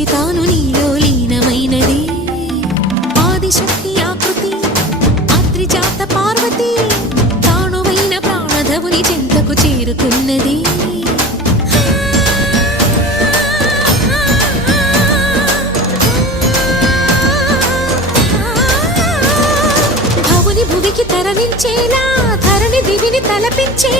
నుంచి తాను నీలో లీనమైనది ఆదిశక్తి ఆకృతి అత్రిజాత పార్వతి తానువైన ప్రాణధవుని చెంతకు చేరుతున్నది భువికి తరలించేలా ధరణి దివిని తలపించే